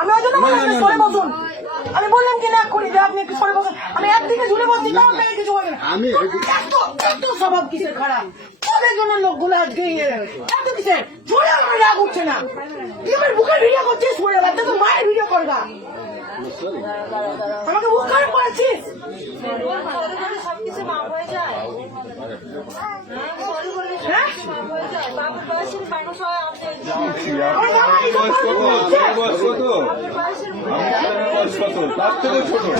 আমি ওই জন্য বললাম আপনি সরে বসুন। আমি বললাম কি না করি যে আপনি একটু সরে বসুন। আমি একদিকে ঝুলে বসছি তাও আপনাকে কিছু হবে না। আমি এত এত স্বভাব কিসের খারাপ? তোদের জন্য লোকগুলো আজকে ইয়ে এত কিসের? জোরে আমার রাগ উঠছে না। তুই আমার বুকের ভিডিও করছিস? সরে বাচ্চা তো মায়ের ভিডিও করবা আমাকে বুক খারাপ করেছিস সবকিছু মাপ হয়ে যায়। হ্যাঁ? হয় তার থেকে।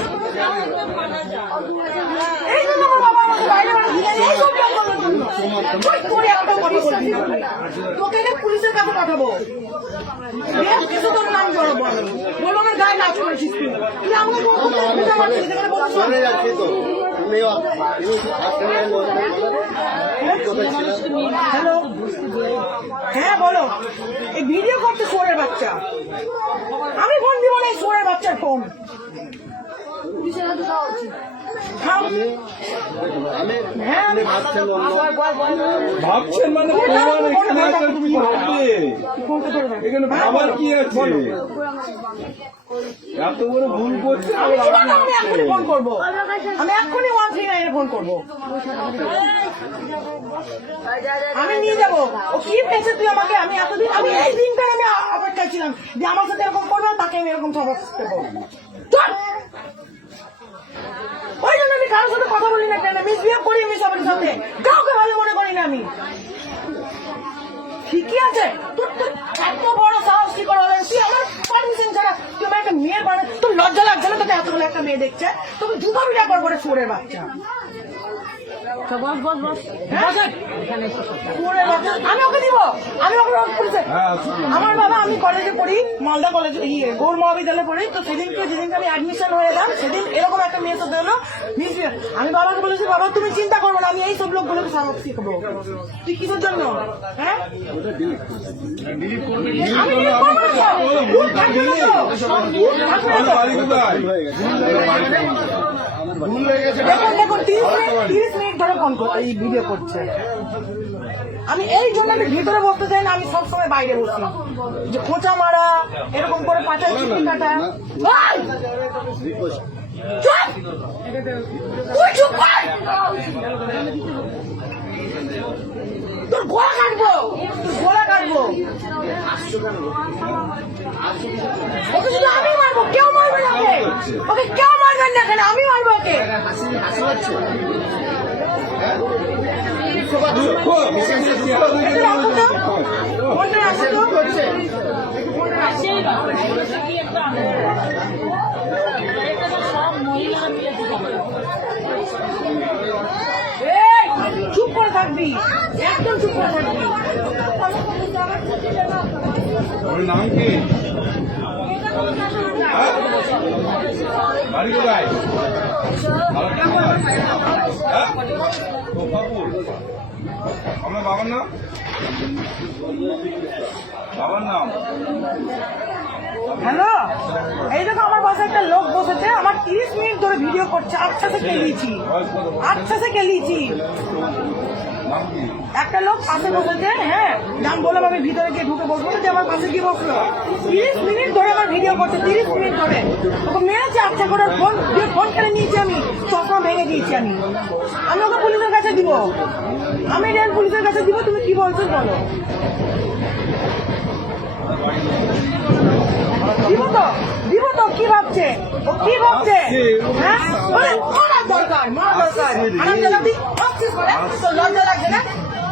তোকে পুলিশের কাছে পাঠাবো কিছু তোর নাম জড়াবো আমি। আমার গায়ে নাচ করেছিস তুই আমাকে হ্যালো? হ্যাঁ বলো। এই ভিডিও করছে সোরের বাচ্চা। আমি ফোন দিব না এই সোরের বাচ্চার ফোন ভাবছেন মানে প্রমাণ এখানে কি রাখ। এখানে ভাবার কি আছে? এত বড় ভুল করছে। আমি এক্ষুনি করব। আমি এক্ষুনি ওয়ান থ্রি নাইনে ফোন করব। আমি নিয়ে যাব। ও কি পেয়েছে তুই আমাকে? আমি এতদিন আমি এই দিনটা আমি অপেক্ষায় ছিলাম যে আমার সাথে এরকম করবে, তাকে আমি এরকম খবর দেবো। চল না কেন? আমি মিসবিহেভ করি আমি সবার সাথে। কাউকে ভালো মনে করি না আমি। ঠিকই আছে। এত বড় সাহস, কি করে তুই আমার পারমিশন ছাড়া, তুই আমার একটা মেয়ের বাড়ি তোর লজ্জা লাগছে না তোকে এতগুলো একটা মেয়ে দেখছে? তোকে জুতা বিটা করব রে বাচ্চা। চোরের বাচ্চা। আমি ওকে দিব আমি ওকে পুলিশে আমার বাবা আমি কলেজে পড়ি মালদা কলেজে ইয়ে গৌর মহাবিদ্যালয়ে পড়ি। তো সেদিনকে যেদিনকে আমি অ্যাডমিশন হয়ে গেলাম সেদিন এরকম একটা মেয়ে সাথে হলো। আমি বাবাকে বলেছি বাবা তুমি চিন্তা করব না আমি এই সব লোকগুলোকে সাহস শিখব। তুই কিসের জন্য? হ্যাঁ? আমি দেখুন দেখুন তিরিশ মিনিট তিরিশ মিনিট ধরে ফোন করছে এই ভিডিও করছে। আমি এই জন্য আমি ভিতরে বসতে চাই না আমি সবসময় বাইরে বসি। যে খোঁচা মারা এরকম করে পাটায় চুটি কাটা! তোর গোলা কাটবো! তোর গোলা কাটবো! আমি মারবো? কেউ মারবে না ওকে? কেউ মারবেন না কেন আমি মারবো ওকে। চুপ করে থাকবি। একদম চুপ করে থাকবি। নাম কি হ্যাঁ? কোথায়? হ্যাঁ? বাবার নাম বাবার নাম হ্যালো? এই দেখো, আমার পাশে একটা লোক বসেছে, আমার তিরিশ মিনিট ধরে ভিডিও করছে আচ্ছা সে কেলিয়েছি আচ্ছা সে কেলিয়েছি একটা লোক পাশে বসেছে হ্যাঁ নাম বললাম আমি ভিতরে গিয়ে ঢুকে বসবো যে আমার পাশে গিয়ে বসল। তিরিশ মিনিট ধরে আমার ভিডিও করছে, তিরিশ মিনিট ধরে। ওকে মেরেছে আচ্ছা করে ফোন দিয়ে ফোন কেড়ে নিয়েছি আমি, চশমা ভেঙে দিয়েছি আমি। আমি ওকে পুলিশের কাছে দিব। আমি রেল পুলিশের কাছে দিব, তুমি কি বলছো বলো। দিব তো কি ভাবছে? ও কি ভাবছে? হ্যাঁ?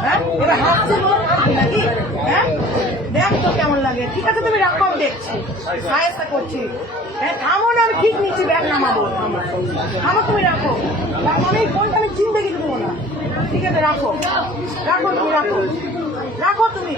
হ্যাঁ? এবার হ্যাঁ? দেখ তো কেমন লাগে। ঠিক আছে, তুমি রাখো দেখছি। সাহায্য করছি। হ্যাঁ থামো না, আমি ঠিক নিচ্ছি, ব্যাগ নামাবো। থামো, তুমি রাখো। আমি ফোনটা আমি চিনতে দেবো না। ঠিক আছে, রাখো। রাখো তুমি, রাখো। রাখো তুমি।